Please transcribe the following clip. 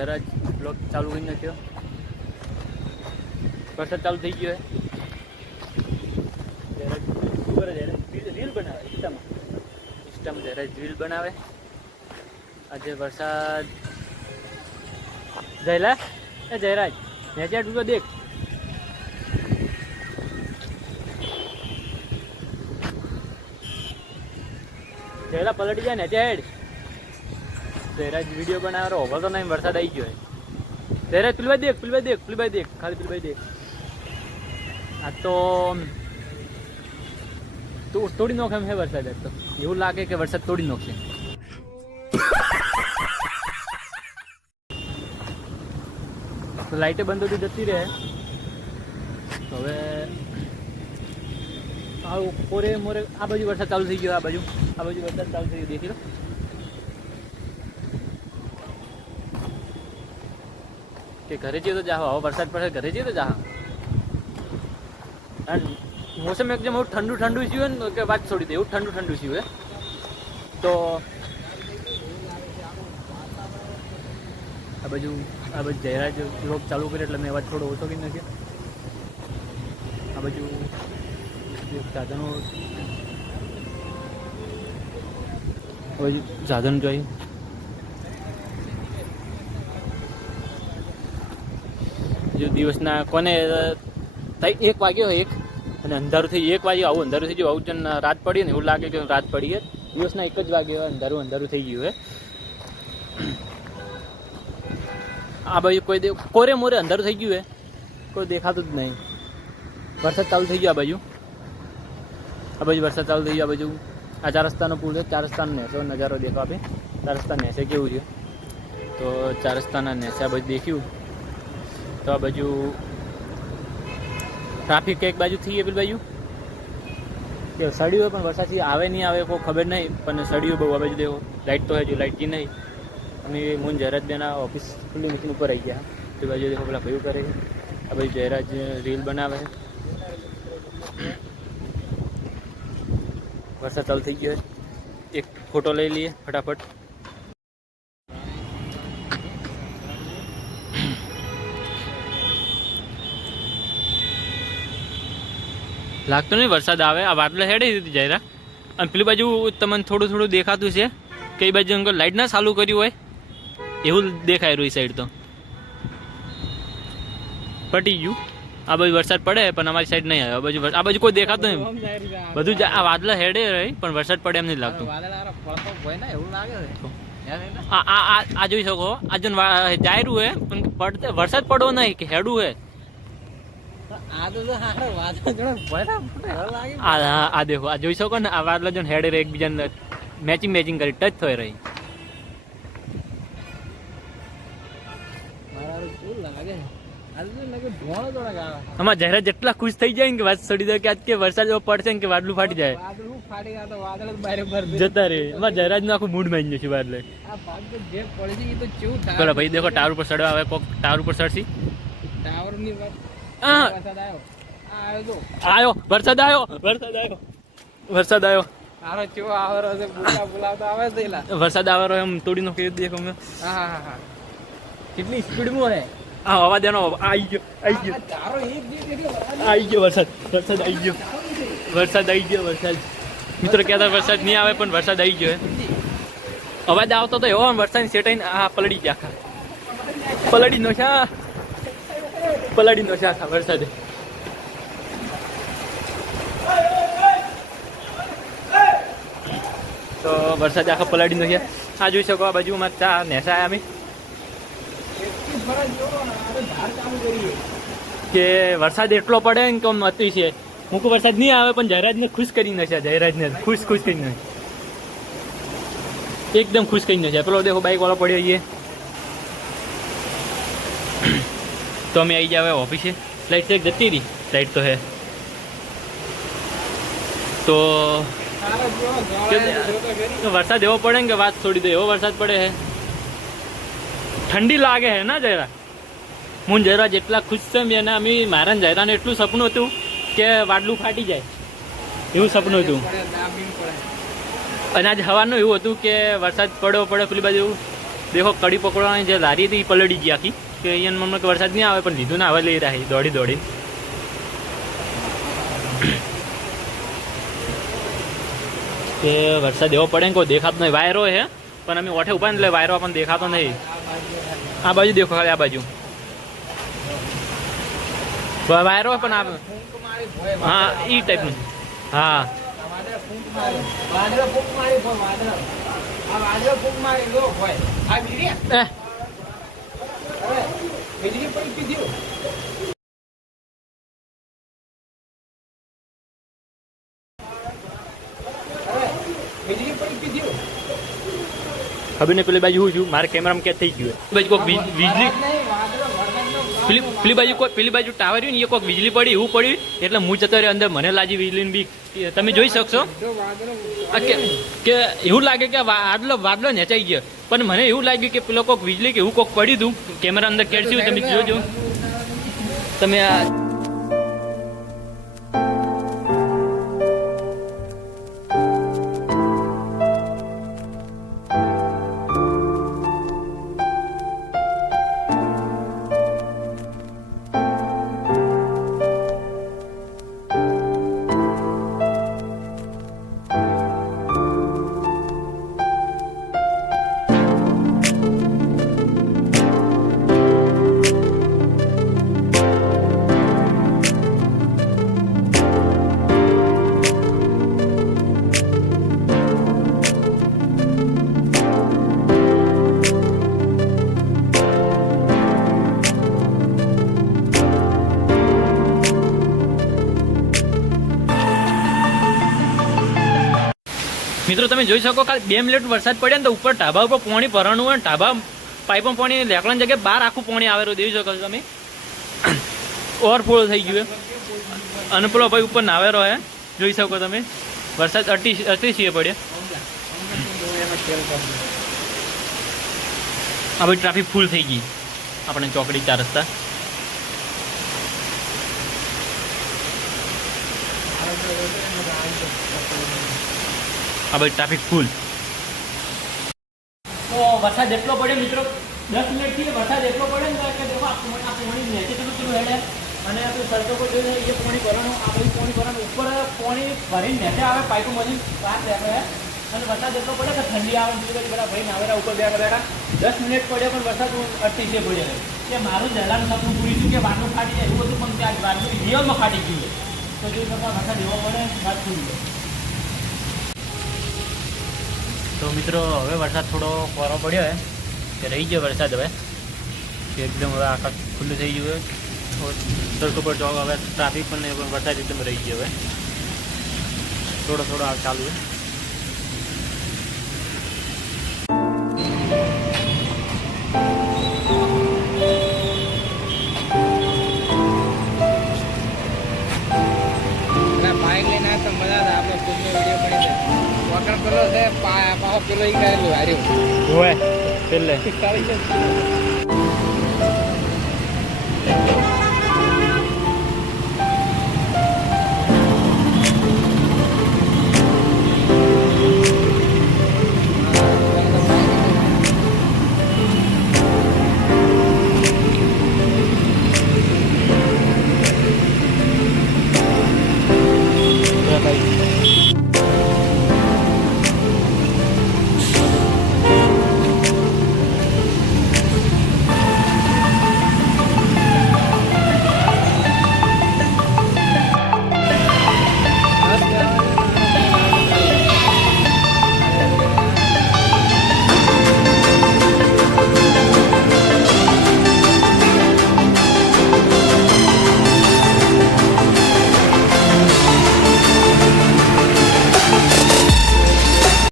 Jayraj blog ચાલુ કરી નાખ્યો. વરસાદ ચાલુ થઈ ગયો જયરાજ રીલ બનાવે ઇન્સ્ટામાં જયરાજ રીલ બનાવે. આજે વરસાદ જયલા એ જયરાજ નેચે ડૂબો દેખ. જયલા પલટી જાય નેચે હેડ. જયરાજ વિડીયો બનાવવાનો હોવો તો નહીં, વરસાદ આવી ગયો. જયરાજ પેલભાઈ દેખ ખાલી પેલભાઈ દેખ. આ તો તોડી નાખે એમ હે વરસાદ. તો એવું લાગે કે વરસાદ તોડી નાખશે. તો લાઇટે બંધ થતી જતી રહે. તો હવે પોરે મોરે આ બાજુ વરસાદ ચાલુ થઈ ગયો. આ બાજુ વરસાદ ચાલુ થઈ ગયો. દેખી લો કે ઘરે જઈએ તો જાઓ. હવે વરસાદ પડે ઘરે જઈએ તો જાઓ. અને મોસમ એકદમ એવું ઠંડુ થયું ને કે વાત છોડી દે. એવું ઠંડુ થયું તો આ બાજુ જયરાજ બ્લોગ ચાલુ કરે એટલે મેં અવાજ થોડો ઓછો કરી નાખ્યો. આ બાજુ સાધન જોઈ. દિવસના કોને 1 વાગ્યો હોય અને અંધારું થઈ 1 વાગ્યો. આવું અંધારું થઈ ગયું. આવું જન રાત પડી ને એવું લાગે કે રાત પડી છે. દિવસના 1 જ વાગે અંધારું થઈ ગયું હે. આ બાજુ કોઈ કોરે મોરે અંધારું થઈ ગયું હે, કોઈ દેખાતું જ નહીં. વરસાદ ચાલુ થઈ ગયો. આ બાજુ વરસાદ ચાલુ થઈ ગયો. આ બાજુ આ 4 રસ્તાનો પુલ છે. 4 રસ્તાનો નેસો નજારો દેખો આપે. 4 રસ્તા નેસે કેવું છે તો 4 રસ્તાના નેસે આ બાજુ દેખ્યું. તો આ બાજુ ટ્રાફિક એક બાજુ થઈ પેલી બાજુ કે સડ્યું હોય પણ વરસાદથી આવે નહીં આવે કોઈ ખબર નહીં. પણ સડ્યું બહુ. આ બાજુ દેખો લાઇટ તો હજુ લાઇટથી નહીં. અમે મુન જયરાજ બેના ઓફિસ ખુલ્લી મૂકીને ઉપર આવી ગયા. તે બાજુ દેખો પેલા ભયું કરે. આ બાજુ જયરાજ રીલ બનાવે. વરસાદ ચાલુ થઈ ગયો. એક ફોટો લઈ લઈએ ફટાફટ. લાગતો નહીં વરસાદ આવે. આ વાદળ હેડી દીધી જયરા. અને પેલી બાજુ તમને થોડું દેખાતું છે કે એ બાજુ અંકલ લાઇટ ના ચાલુ કર્યું હોય એવું દેખાય રહ્યું. એ સાઈડ તો પટી ગયું. આ બાજુ વરસાદ પડે પણ અમારી સાઈડ નહીં આવે. આ બાજુ કોઈ દેખાતું નહીં. બધું આ વાદળ હેડે રહી પણ વરસાદ પડે એમ નહીં લાગતું. આ જોઈ શકો. આ જો જાય રહ્યું હે પણ પડતે વરસાદ પડવો નહીં કે હેડું હે. આ દેખો આ જોઈ શકો ને. આ વાદળા જો હેડે રહે એકબીજાને મેચિંગ કરી ટચ થઈ રહી. અમારા જયરાજ જેટલા ખુશ થઈ જાય ને કે વાત છોડી દે કે આજ કે વરસાદ એવો પડશે ને કે વાદળું ફાટી જાય જતા રે. અમારા જયરાજ નું આખું મૂડ મારી જશે વાદળે. પેલા ભાઈ દેખો ટાવર ઉપર ચડવા આવે. કોક ટાવર ઉપર ચડશી. આયો વરસાદ આવ્યો. વરસાદ આવે એમ તોડી નો કહી દેખો અમે. કેટલી સ્પીડમાં હે. હા અવાજ એનો આવી ગયો વરસાદ આવી ગયો. મિત્રો કહેતા વરસાદ નહીં આવે પણ વરસાદ આવી ગયો. અવાજ આવતો તો એવો વરસાદની સેટાઈને આ પલડી ગયા આખા. પલડી નો છે આખા વરસાદે. તો વરસાદ આખા પલાડી નો છે. આ જોઈ શકો. આ બાજુ અમારે ચા નેસા અમે કે વરસાદ એટલો પડે ને કે અતિ છે. મૂકો વરસાદ નહીં આવે પણ જયરાજને ખુશ કરી નાખ્યા. જયરાજને ખુશ કરી નાખ્યા. એકદમ ખુશ કરી નાખ્યા. પેલો દેખો બાઇક વાળો પડ્યો છે. તો અમે આવી જાય ઓફિસે. લાઇટ એક જતી રહી. લાઇટ તો હે તો વરસાદ એવો પડે ને કે વાત છોડી દે. એવો વરસાદ પડે હે. ઠંડી લાગે હે ના જયરા. હું જયરા જેટલા ખુશ છે ને અમે મારા જયરાને એટલું સપનું હતું કે વાડલું ફાટી જાય એવું સપનું હતું. અને આજ હવાનું એવું હતું કે વરસાદ પડે પેલી બાજુ દેખો કડી પકડવાની જે લારી હતી એ પલળી ગઈ આખી કે અહીંયા મમ્મી કે વરસાદ નહીં આવે પણ લીધું ના આવે લઈ રહ્યા દોડી દોડી કે વરસાદ એવો પડે ને કોઈ દેખાતો નહીં વાયરો હે પણ અમે ઓઠે ઉભા ને એટલે વાયરો આપણને દેખાતો નહીં આ બાજુ દેખો ખાલી આ બાજુ વાયરો પણ હા એ ટાઈપનું હા ખબર ને પેલી બાજુ હું છું મારા કેમેરામાં કેદ થઈ ગયું બાજુ કોઈક વીજળી પેલી બાજુ ટાવર રહ્યું ને એ કોઈક વીજળી પડી એવું પડ્યું એટલે હું જતો રહ્યો અંદર મને લાગી વીજળીની બીક તમે જોઈ શકશો કે એવું લાગે કે વાદળો નેચાઈ ગયો પણ મને એવું લાગ્યું કે પેલો કોઈક વીજળી કે એવું કોઈક પડ્યું હતું કેમેરા અંદર કેડ્યું તમે જોજો તમે આ મિત્રો તમે જોઈ શકો કાલે 2 મિનિટ વરસાદ પડ્યો ને તો ઉપર ઢાબા ઉપર પાણી ભરવાનું હોય ઢાબા પાઇપમાં પાણી લેકડાની જગ્યાએ બહાર આખું પાણી આવેલું જોઈ શકો છો તમે ઓવરફ્લો થઈ ગયું અને પેલો ભાઈ ઉપર નાવેરો હે જોઈ શકો તમે વરસાદ અતિશય પડ્યો આ ભાઈ ટ્રાફિક ફૂલ થઈ ગઈ આપણે ચોકડી 4 રસ્તા આ ભાઈ ટ્રાફિક ફૂલ તો વરસાદ એટલો પડે મિત્રો 10 મિનિટથી વરસાદ એટલો પડે ને કે દેખો આ પાણી નીચે કેટલું હેડે અને આપણે સડકો પર જોઈને એ પાણી ભરવાનું આ બધું પાણી ભરવાનું ઉપર પાણી ભરીને નીચે આવે પાઇપોમાંથી બહાર નીકળે અને વરસાદ એટલો પડે કે ઠંડી આવે બધા ભાઈ નાવેરા ઉપર બેઠા 10 મિનિટ પડ્યો પણ વરસાદ અતિશય પડ્યો કે મારું જલાનું સપનું પૂરી છું કે વારનું ફાટી જાય એવું બધું પણ ત્યાં વારનું જીવનમાં ફાટી ગયું તો જોઈ શકો વરસાદ એવો પડે વાત પૂરી જાય તો મિત્રો હવે વરસાદ થોડો કોરો પડ્યો હે કે રહી ગયો વરસાદ હવે એકદમ હવે આકાશ ખુલ્લું થઈ ગયું હોય સડકો પર ચોક હવે ટ્રાફિક પણ વરસાદ એકદમ રહી ગયો હવે થોડો ચાલુ હોય બાઇક લઈને તો મજા આવે આપણે વિડીયો પડી જાય પેલો છે પાહો પેલો ઈ ગયેલું હાર્યું હોય પેલે ચાલી જાય